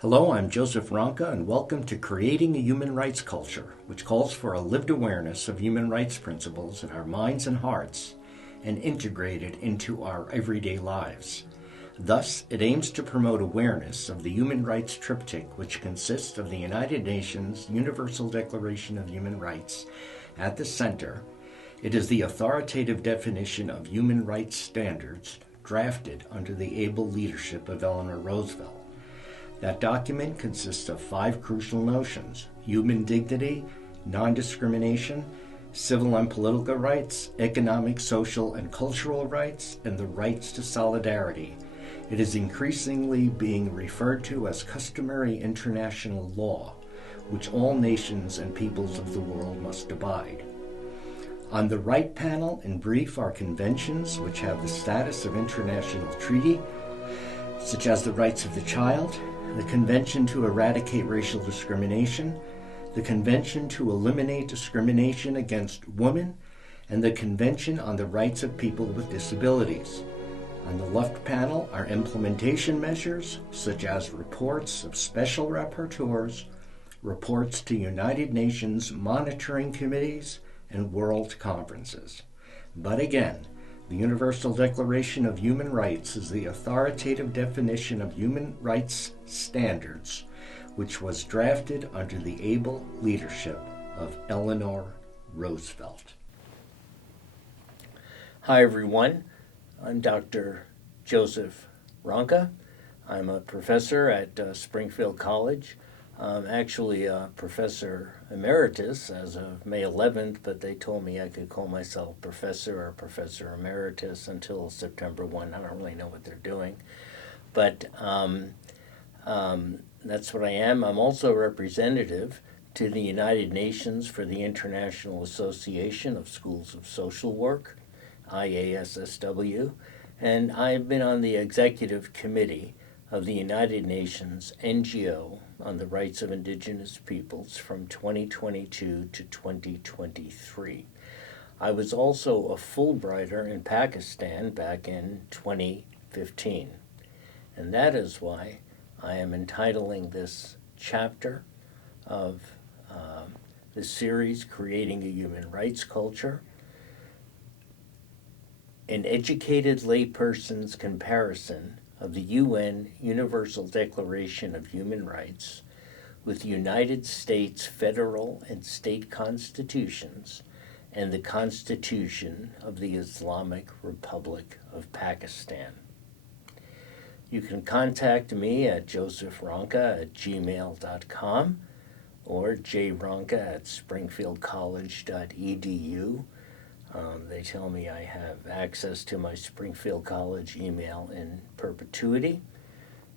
Hello, I'm Joseph Wronka, and welcome to Creating a Human Rights Culture, which calls for a lived awareness of human rights principles in our minds and hearts and integrated into our everyday lives. Thus, it aims to promote awareness of the human rights triptych, which consists of the United Nations Universal Declaration of Human Rights at the center. It is the authoritative definition of human rights standards drafted under the able leadership of Eleanor Roosevelt. That document consists of 5 crucial notions: human dignity, non-discrimination, civil and political rights, economic, social, and cultural rights, and the rights to solidarity. It is increasingly being referred to as customary international law, which all nations and peoples of the world must abide. On the right panel, in brief, are conventions which have the status of international treaty, such as the rights of the child, the Convention to Eradicate Racial Discrimination, the Convention to Eliminate Discrimination Against Women, and the Convention on the Rights of People with Disabilities. On the left panel are implementation measures, such as reports of special rapporteurs, reports to United Nations monitoring committees, and world conferences. But again, the Universal Declaration of Human Rights is the authoritative definition of human rights standards, which was drafted under the able leadership of Eleanor Roosevelt. Hi everyone, I'm Dr. Joseph Wronka. I'm a professor at Springfield College. I'm actually a professor emeritus as of May 11th, but they told me I could call myself professor or professor emeritus until September 1. I don't really know what they're doing, but that's what I am. I'm also a representative to the United Nations for the International Association of Schools of Social Work, IASSW, and I've been on the executive committee of the United Nations NGO on the Rights of Indigenous Peoples from 2022 to 2023. I was also a Fulbrighter in Pakistan back in 2015, and that is why I am entitling this chapter of the series, Creating a Human Rights Culture, an educated layperson's comparison of the UN Universal Declaration of Human Rights with the United States federal and state constitutions and the Constitution of the Islamic Republic of Pakistan. You can contact me at josephronka@gmail.com or jronka@springfieldcollege.edu. They tell me I have access to my Springfield College email in perpetuity.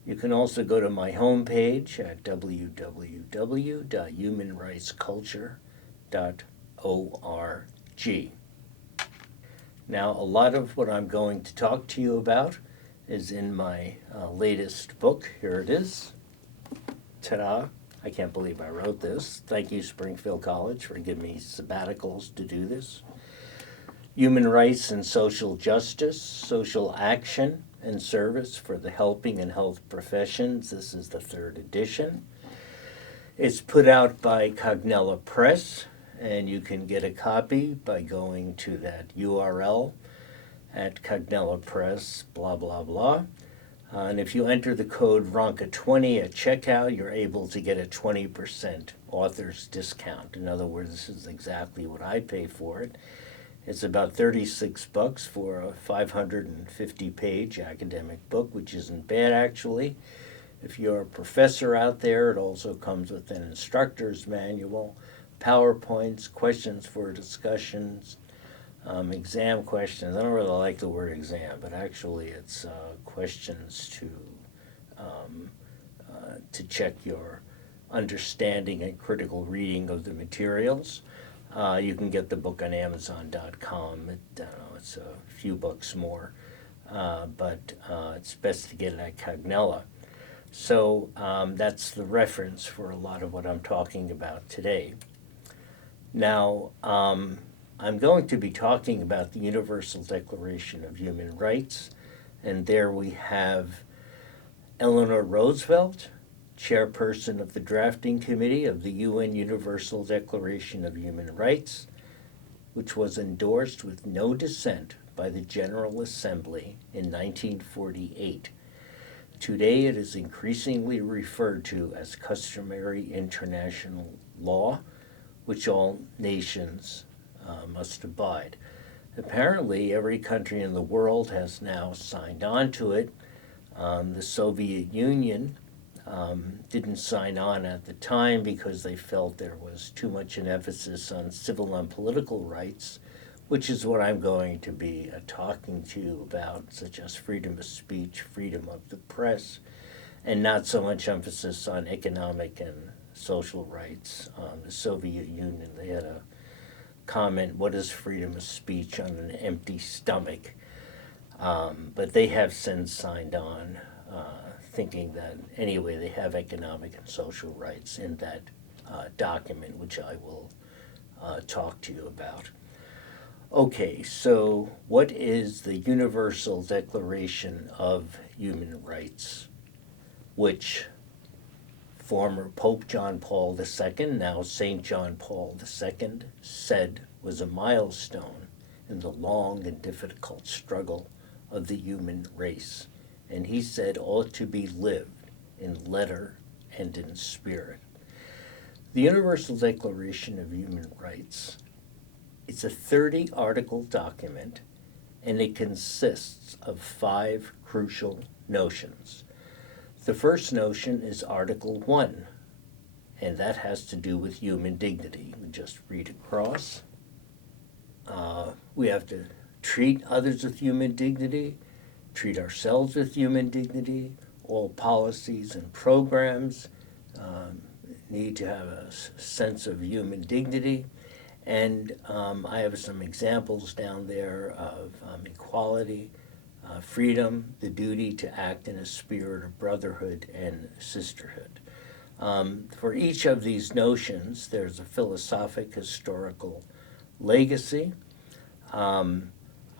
You can also go to my homepage at www.humanrightsculture.org. Now, a lot of what I'm going to talk to you about is in my latest book. Here it is. Ta-da! I can't believe I wrote this. Thank you, Springfield College, for giving me sabbaticals to do this. Human Rights and Social Justice, Social Action and Service for the Helping and Health Professions. This is the 3rd edition. It's put out by Cognella Press, and you can get a copy by going to that URL at Cognella Press, blah, blah, blah. And if you enter the code Wronka20 at checkout, you're able to get a 20% author's discount. In other words, this is exactly what I pay for it. It's about $36 for a 550-page academic book, which isn't bad, actually. If you're a professor out there, it also comes with an instructor's manual, PowerPoints, questions for discussions, exam questions. I don't really like the word exam, but actually it's questions to check your understanding and critical reading of the materials. You can get the book on Amazon.com. It's a few bucks more, but it's best to get it at Cognella. So that's the reference for a lot of what I'm talking about today. Now, I'm going to be talking about the Universal Declaration of Human Rights, and there we have Eleanor Roosevelt, chairperson of the drafting committee of the UN Universal Declaration of Human Rights, which was endorsed with no dissent by the General Assembly in 1948. Today it is increasingly referred to as customary international law, which all nations must abide. Apparently, every country in the world has now signed on to it. The Soviet Union didn't sign on at the time because they felt there was too much an emphasis on civil and political rights, which is what I'm going to be talking to you about, such as freedom of speech, freedom of the press, and not so much emphasis on economic and social rights. The Soviet Union, they had a comment, what is freedom of speech on an empty stomach? But they have since signed on, thinking that anyway they have economic and social rights in that document, which I will talk to you about. Okay, so what is the Universal Declaration of Human Rights, which former Pope John Paul II, now St. John Paul II, said was a milestone in the long and difficult struggle of the human race, and he said ought to be lived in letter and in spirit. The Universal Declaration of Human Rights, it's a 30-article document, and it consists of 5 crucial notions. The first notion is Article 1, and that has to do with human dignity. We just read across. We have to treat others with human dignity, treat ourselves with human dignity. All policies and programs need to have a sense of human dignity. And I have some examples down there of equality, freedom, the duty to act in a spirit of brotherhood and sisterhood. For each of these notions, there's a philosophic, historical legacy.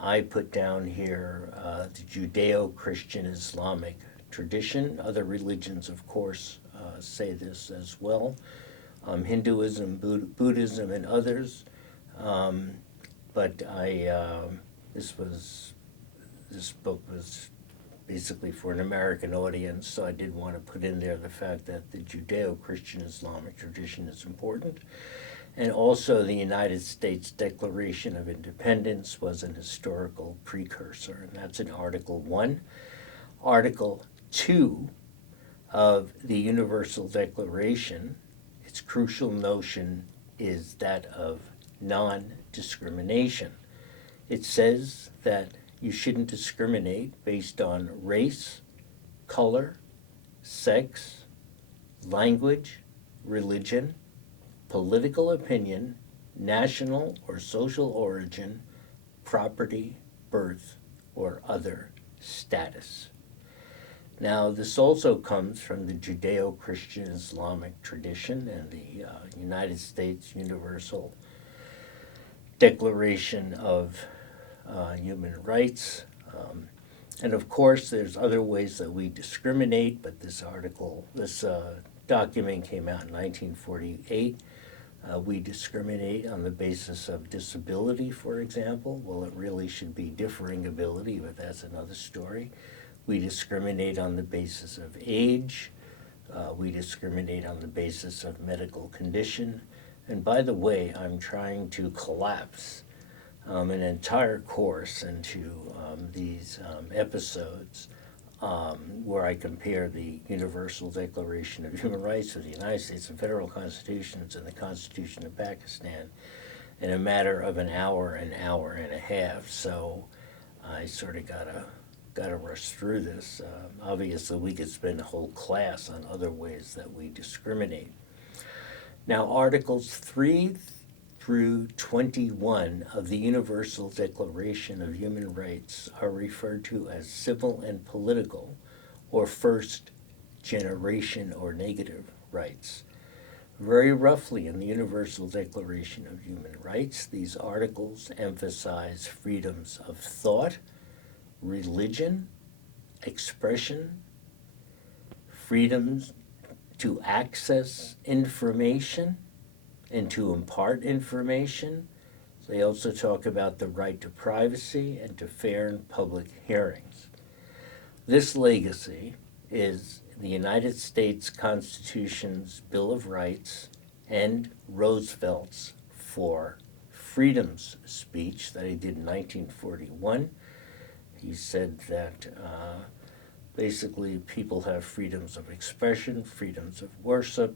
I put down here the Judeo-Christian Islamic tradition. Other religions, of course, say this as well. Hinduism, Buddhism, and others. But this book was basically for an American audience, so I did want to put in there the fact that the Judeo-Christian Islamic tradition is important. And also the United States Declaration of Independence was an historical precursor, and that's in Article 1. Article 2 of the Universal Declaration, its crucial notion is that of non-discrimination. It says that you shouldn't discriminate based on race, color, sex, language, religion, political opinion, national or social origin, property, birth, or other status. Now, this also comes from the Judeo-Christian Islamic tradition and the United States Universal Declaration of Human Rights. And of course, there's other ways that we discriminate, but this document came out in 1948. We discriminate on the basis of disability, for example. Well, it really should be differing ability, but that's another story. We discriminate on the basis of age. We discriminate on the basis of medical condition. And by the way, I'm trying to collapse an entire course into these episodes where I compare the Universal Declaration of Human Rights of the United States and federal constitutions and the Constitution of Pakistan in a matter of an hour and a half. So I sort of gotta rush through this. Obviously, we could spend a whole class on other ways that we discriminate. Now, Articles 3 through 21 of the Universal Declaration of Human Rights are referred to as civil and political, or first generation or negative rights. Very roughly, in the Universal Declaration of Human Rights, these articles emphasize freedoms of thought, religion, expression, freedoms to access information and to impart information. They also talk about the right to privacy and to fair and public hearings. This legacy is the United States Constitution's Bill of Rights and Roosevelt's For Freedom's speech that he did in 1941. He said that basically people have freedoms of expression, freedoms of worship.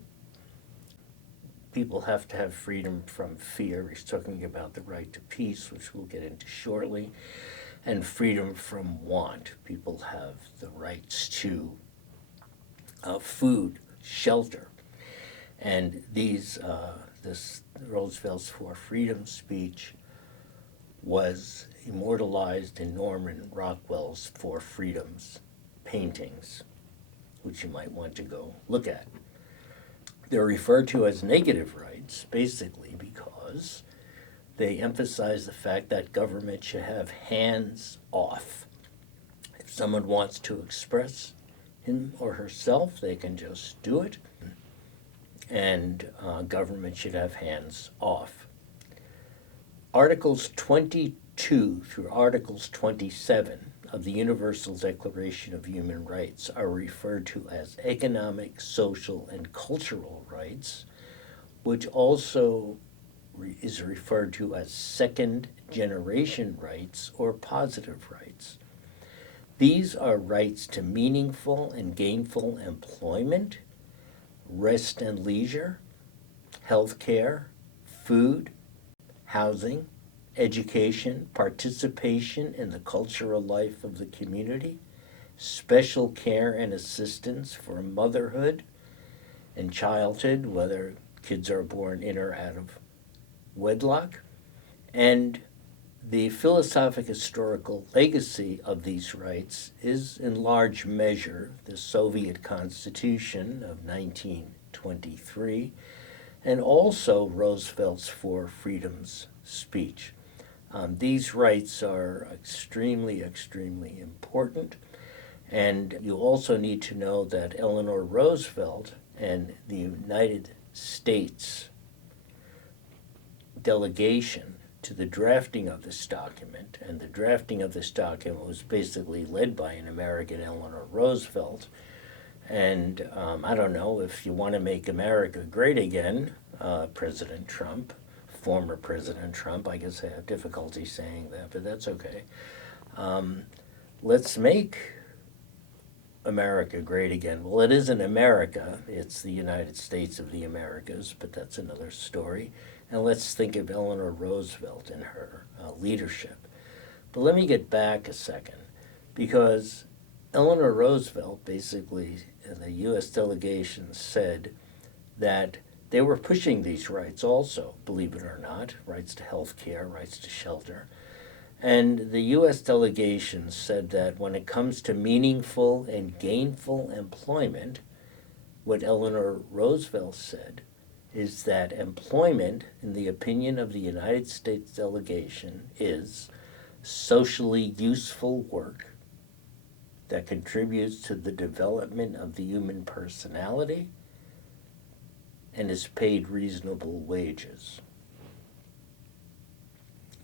People have to have freedom from fear. He's talking about the right to peace, which we'll get into shortly, and freedom from want. People have the rights to food, shelter. And this Roosevelt's For Freedom speech was immortalized in Norman Rockwell's For Freedom's paintings, which you might want to go look at. They're referred to as negative rights, basically because they emphasize the fact that government should have hands off. If someone wants to express him or herself, they can just do it, and government should have hands off. Articles 22 through Articles 27 of the Universal Declaration of Human Rights are referred to as economic, social, and cultural rights, which also is referred to as second-generation rights or positive rights. These are rights to meaningful and gainful employment, rest and leisure, health care, food, housing, education, participation in the cultural life of the community, special care and assistance for motherhood and childhood, whether kids are born in or out of wedlock, and the philosophic historical legacy of these rights is in large measure the Soviet Constitution of 1923 and also Roosevelt's For Freedom's speech. These rights are extremely, extremely important, and you also need to know that Eleanor Roosevelt and the United States delegation to the drafting of this document, and the drafting of this document was basically led by an American, Eleanor Roosevelt. And I don't know, if you want to make America great again, President Trump, former President Trump, I guess I have difficulty saying that, but that's okay. Let's make America great again. Well, it isn't America, it's the United States of the Americas, but that's another story. And let's think of Eleanor Roosevelt and her leadership. But let me get back a second, because Eleanor Roosevelt, basically, the U.S. delegation said that they were pushing these rights also, believe it or not, rights to health care, rights to shelter. And the U.S. delegation said that when it comes to meaningful and gainful employment, what Eleanor Roosevelt said is that employment, in the opinion of the United States delegation, is socially useful work that contributes to the development of the human personality and is paid reasonable wages.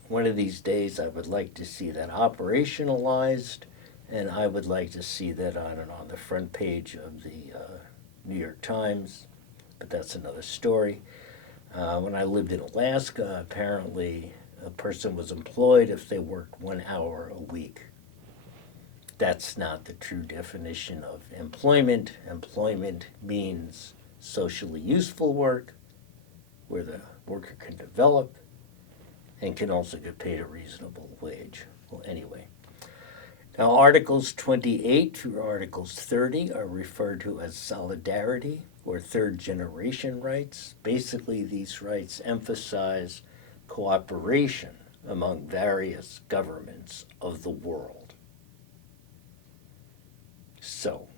One of these days I would like to see that operationalized, and I would like to see that on the front page of the New York Times, but that's another story. When I lived in Alaska, apparently a person was employed if they worked 1 hour a week. That's not the true definition of employment. Employment means socially useful work where the worker can develop and can also get paid a reasonable wage. Well, anyway. Now, Articles 28 through Articles 30 are referred to as solidarity or third-generation rights. Basically, these rights emphasize cooperation among various governments of the world. So,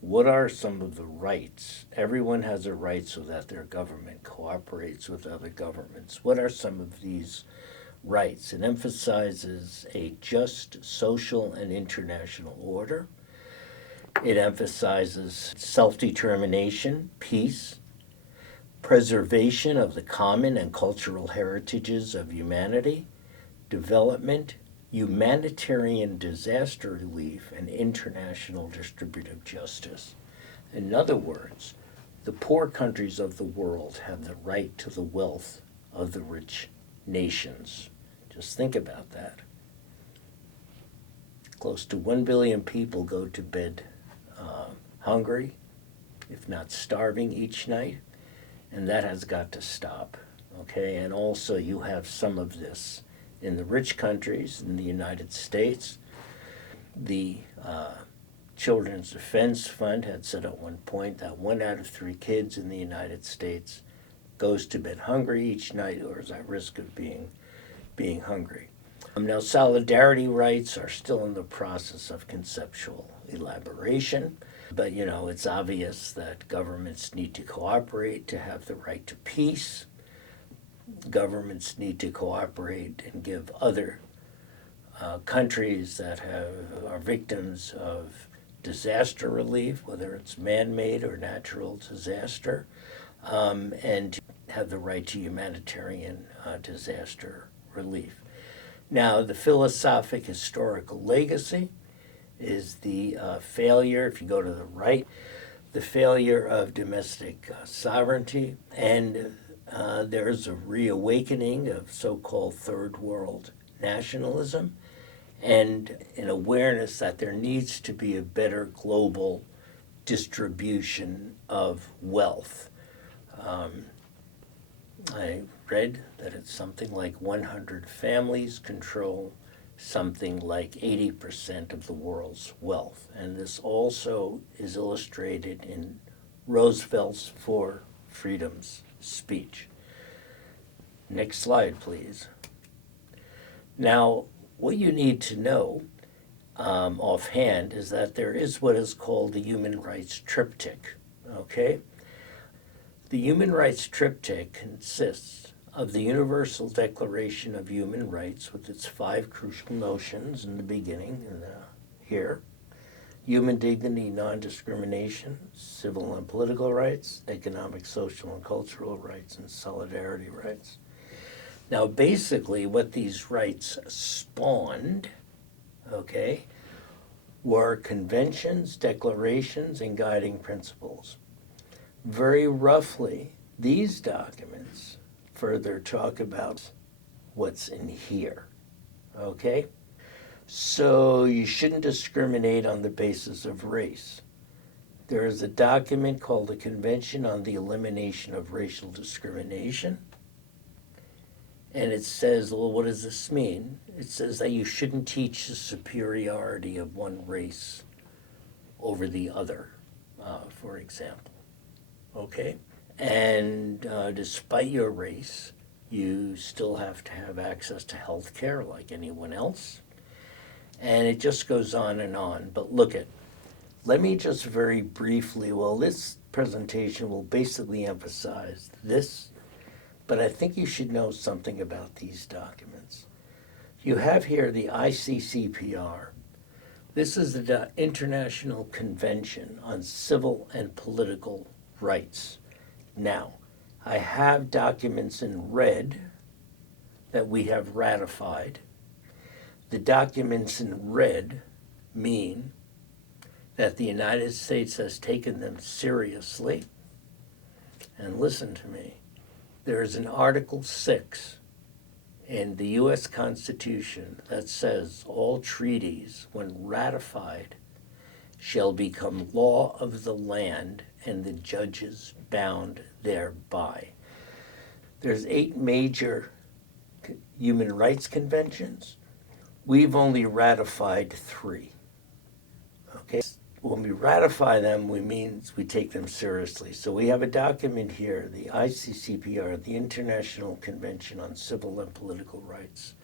what are some of the rights? Everyone has a right so that their government cooperates with other governments. What are some of these rights? It emphasizes a just social and international order, It emphasizes self-determination, peace, preservation of the common and cultural heritages of humanity, development, humanitarian disaster relief, and international distributive justice. In other words, the poor countries of the world have the right to the wealth of the rich nations. Just think about that. Close to 1 billion people go to bed hungry, if not starving, each night, and that has got to stop, okay? And also you have some of this in the rich countries, in the United States. The Children's Defense Fund had said at one point that 1 out of 3 kids in the United States goes to bed hungry each night or is at risk of being hungry. Now, solidarity rights are still in the process of conceptual elaboration, but it's obvious that governments need to cooperate to have the right to peace. Governments need to cooperate and give other countries that are victims of disaster relief, whether it's man-made or natural disaster, and have the right to humanitarian disaster relief. Now, the philosophic historical legacy is the failure, if you go to the right, the failure of domestic sovereignty, and there's a reawakening of so-called third world nationalism and an awareness that there needs to be a better global distribution of wealth. I read that it's something like 100 families control something like 80% of the world's wealth. And this also is illustrated in Roosevelt's Four Freedoms speech. Next slide, please. Now, what you need to know offhand is that there is what is called the human rights triptych, okay? The human rights triptych consists of the Universal Declaration of Human Rights with its 5 crucial notions in the beginning and here: human dignity, non-discrimination, civil and political rights, economic, social, and cultural rights, and solidarity rights. Now, basically, what these rights spawned, okay, were conventions, declarations, and guiding principles. Very roughly, these documents further talk about what's in here, okay? So you shouldn't discriminate on the basis of race. There is a document called the Convention on the Elimination of Racial Discrimination. And it says, well, what does this mean? It says that you shouldn't teach the superiority of one race over the other, for example. Okay? And despite your race, you still have to have access to health care like anyone else. And it just goes on and on. But let me just very briefly, this presentation will basically emphasize this, but I think you should know something about these documents. You have here the ICCPR. This is the International Convention on Civil and Political Rights. Now, I have documents in red that we have ratified. The documents in red mean that the United States has taken them seriously. And listen to me, there is an Article 6 in the U.S. Constitution that says all treaties, when ratified, shall become law of the land and the judges bound thereby. There's 8 major human rights conventions. We've only ratified 3. Okay? When we ratify them, we take them seriously. So we have a document here, the ICCPR, the International Convention on Civil and Political Rights.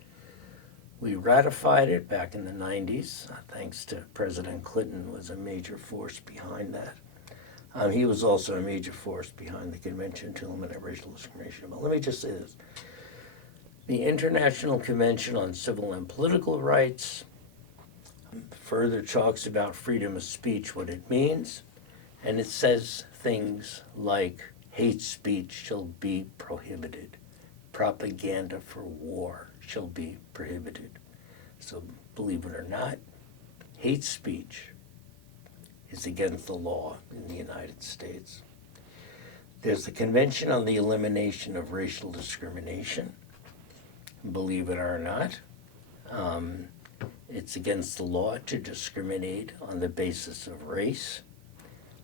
We ratified it back in the 90s, thanks to President Clinton, was a major force behind that. He was also a major force behind the Convention to Eliminate Racial Discrimination. But let me just say this. The International Convention on Civil and Political Rights Further talks about freedom of speech, what it means, and it says things like hate speech shall be prohibited, propaganda for war shall be prohibited. So believe it or not, hate speech is against the law in the United States. There's the Convention on the Elimination of Racial Discrimination. Believe it or not, it's against the law to discriminate on the basis of race.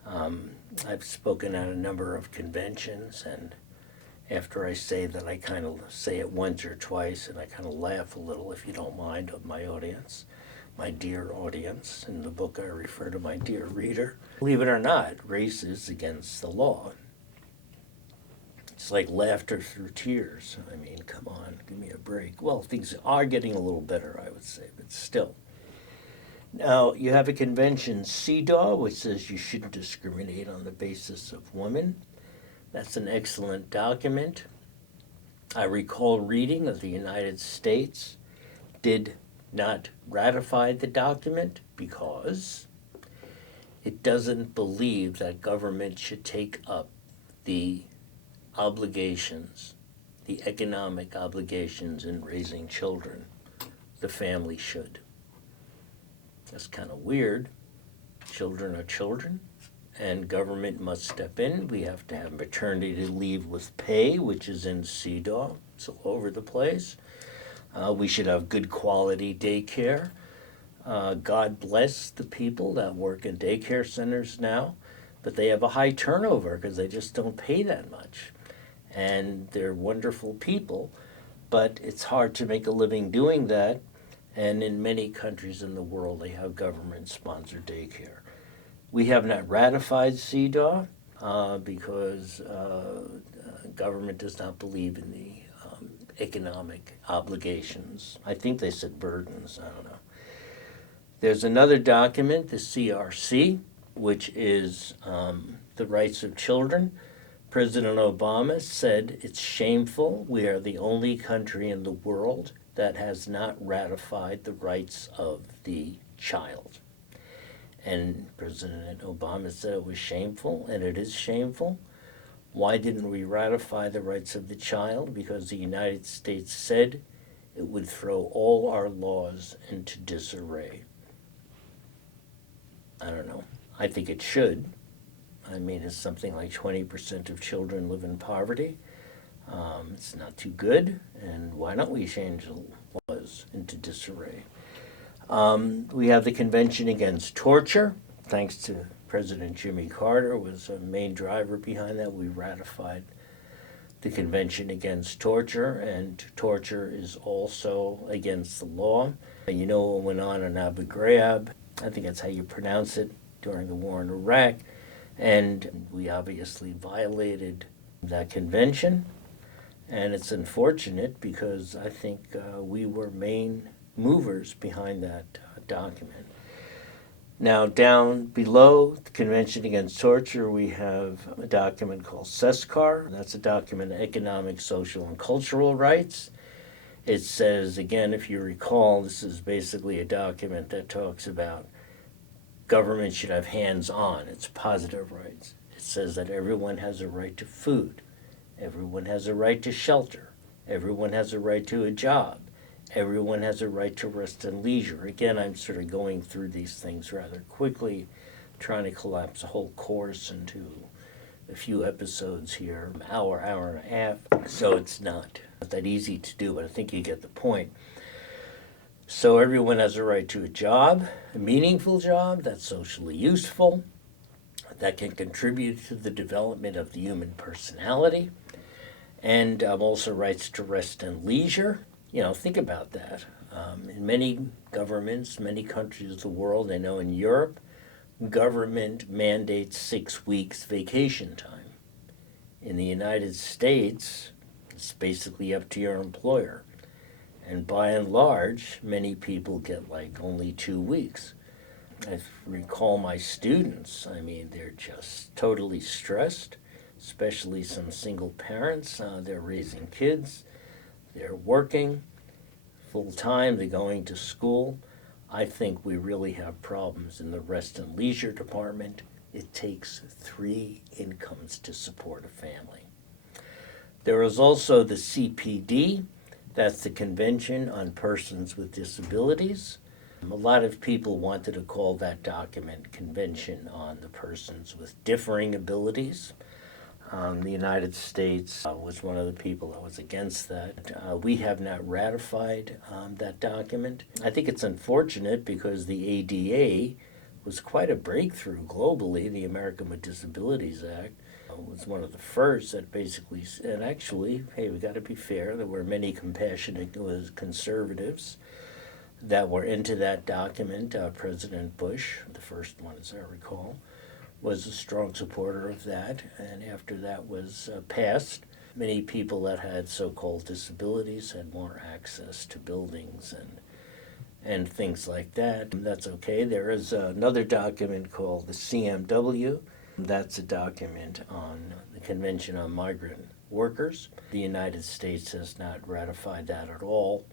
I've spoken at a number of conventions, and after I say that, I kind of say it once or twice, and I kind of laugh a little, if you don't mind, of my audience, my dear audience. In the book, I refer to my dear reader. Believe it or not, race is against the law. It's like laughter through tears. I mean, come on, give me a break. Well, things are getting a little better, I would say, but still. Now, you have a convention, CEDAW, which says you shouldn't discriminate on the basis of women. That's an excellent document. I recall reading that the United States did not ratify the document because it doesn't believe that government should take up the obligations, the economic obligations in raising children. The family should. That's kind of weird. Children are children, and government must step in. We have to have maternity leave with pay, which is in CEDAW. It's all over the place. We should have good quality daycare. God bless the people that work in daycare centers now, but they have a high turnover because they just don't pay that much. And they're wonderful people, but it's hard to make a living doing that. And in many countries in the world, they have government-sponsored daycare. We have not ratified CEDAW because government does not believe in the economic obligations. I think they said burdens, I don't know. There's another document, the CRC, which is the rights of children. President Obama said it's shameful. We are the only country in the world that has not ratified the rights of the child. And President Obama said it was shameful, and it is shameful. Why didn't we ratify the rights of the child? Because the United States said it would throw all our laws into disarray. I don't know. I think it should. I mean, it's something like 20% of children live in poverty. It's not too good, and why don't we change the laws into disarray? We have the Convention Against Torture. Thanks to President Jimmy Carter, was a main driver behind that. We ratified the Convention Against Torture, and torture is also against the law. You know what went on in Abu Ghraib, I think that's how you pronounce it, during the war in Iraq, and we obviously violated that convention. And it's unfortunate because I think we were main movers behind that document. Now, down below the Convention Against Torture, we have a document called SESCAR. That's a document of economic, social, and cultural rights. It says, again, if you recall, this is basically a document that talks about government should have hands-on. It's positive rights. It says that everyone has a right to food. Everyone has a right to shelter. Everyone has a right to a job. Everyone has a right to rest and leisure. Again, I'm sort of going through these things rather quickly, trying to collapse a whole course into a few episodes here, an hour, hour and a half. So it's not that easy to do, but I think you get the point. So everyone has a right to a job, a meaningful job that's socially useful, that can contribute to the development of the human personality, and also rights to rest and leisure. You know, think about that. In many governments, many countries of the world, I know in Europe, government mandates 6 weeks vacation time. In the United States, it's basically up to your employer. And by and large, many people get like only 2 weeks. I recall my students, I mean, they're just totally stressed, especially some single parents. They're raising kids, they're working full time, they're going to school. I think we really have problems in the rest and leisure department. It takes 3 incomes to support a family. There is also the CPD, that's the Convention on Persons with Disabilities. A lot of people wanted to call that document Convention on the Persons with Differing Abilities. The United States was one of the people that was against that. We have not ratified that document. I think it's unfortunate because the ADA was quite a breakthrough globally. The American with Disabilities Act was one of the first that basically, and actually, hey, we got to be fair, there were many compassionate conservatives that were into that document. President Bush, the first one as I recall, was a strong supporter of that, and after that was passed, many people that had so-called disabilities had more access to buildings and things like that. And that's okay. There is another document called the CMW. That's a document on the Convention on Migrant Workers. The United States has not ratified that at all,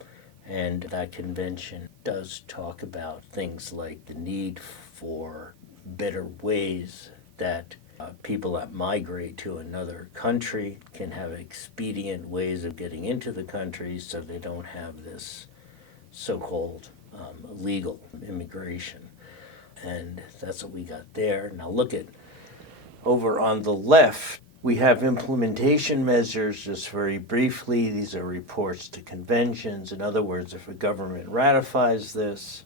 and that convention does talk about things like the need for better ways that people that migrate to another country can have expedient ways of getting into the country so they don't have this so-called illegal immigration. And that's what we got there. Now look at over on the left, we have implementation measures, just very briefly. These are reports to conventions. In other words, if a government ratifies this,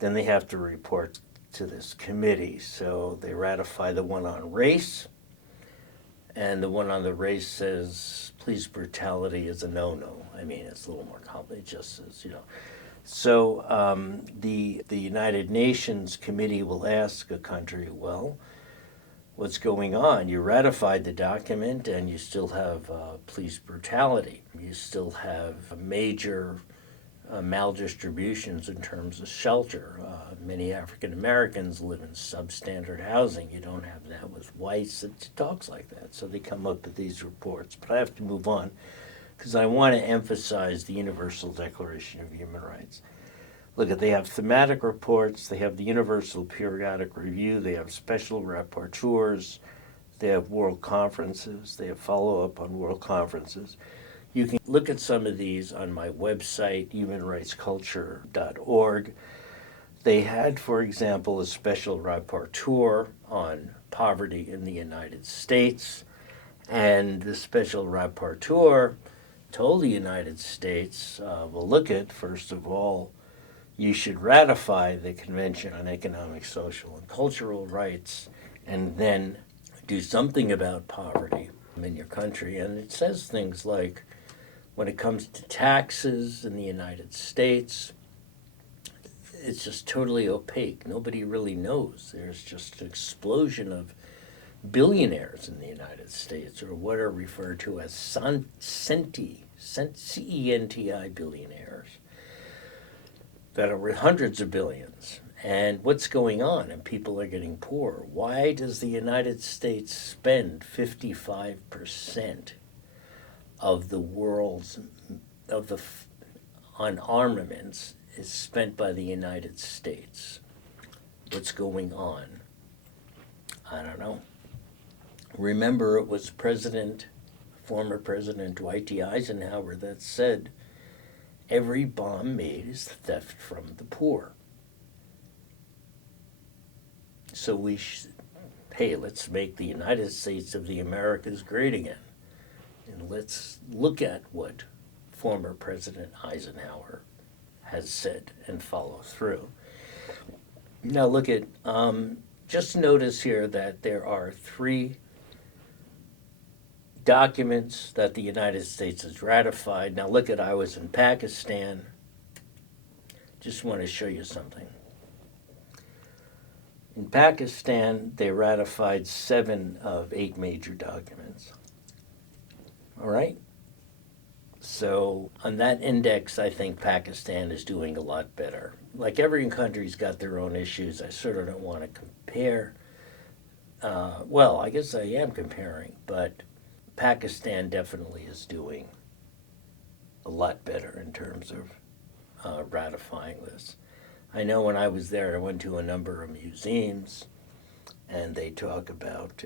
then they have to report to this committee. So they ratify the one on race, and the one on the race says police brutality is a no-no. I mean, it's a little more complicated. It just says, you know. So the United Nations committee will ask a country, well, what's going on? You ratified the document and you still have police brutality. You still have major maldistributions in terms of shelter. Many African Americans live in substandard housing. You don't have that with whites. It talks like that. So they come up with these reports. But I have to move on because I want to emphasize the Universal Declaration of Human Rights. Look, they have thematic reports, they have the Universal Periodic Review, they have special rapporteurs, they have world conferences, they have follow-up on world conferences. You can look at some of these on my website, humanrightsculture.org. They had, for example, a special rapporteur on poverty in the United States, and the special rapporteur told the United States, well, look at, first of all, you should ratify the Convention on Economic, Social, and Cultural Rights, and then do something about poverty in your country. And it says things like, when it comes to taxes in the United States, it's just totally opaque. Nobody really knows. There's just an explosion of billionaires in the United States, or what are referred to as CENTI billionaires, that are hundreds of billions. And what's going on? And people are getting poorer. Why does the United States spend 55% of the world's, on armaments is spent by the United States? What's going on? I don't know. Remember, it was former President Dwight D. Eisenhower that said, every bomb made is theft from the poor. So hey, let's make the United States of the Americas great again. And let's look at what former President Eisenhower has said and follow through. Now look at, just notice here that there are 3 documents that the United States has ratified. Now look at, I was in Pakistan. Just want to show you something. In Pakistan, they ratified 7 of 8 major documents. All right? So on that index, I think Pakistan is doing a lot better. Like every country's got their own issues. I sort of don't want to compare. Well, I guess I am comparing, but Pakistan definitely is doing a lot better in terms of ratifying this. I know when I was there, I went to a number of museums, and they talk about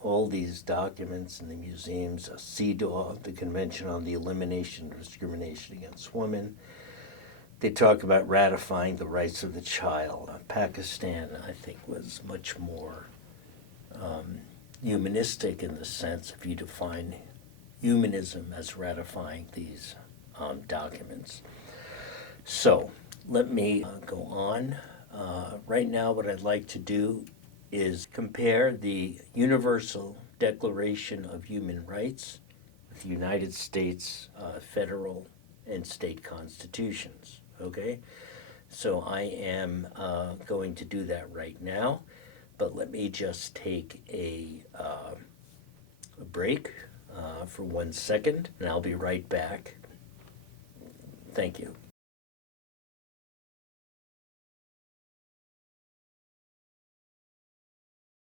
all these documents in the museums, CEDAW, the Convention on the Elimination of Discrimination Against Women. They talk about ratifying the rights of the child. Pakistan, I think, was much more humanistic in the sense if you define humanism as ratifying these documents. So let me go on. Right now, what I'd like to do is compare the Universal Declaration of Human Rights with the United States federal and state constitutions. Okay? So I am going to do that right now, but let me just take a break for 1 second, and I'll be right back. Thank you.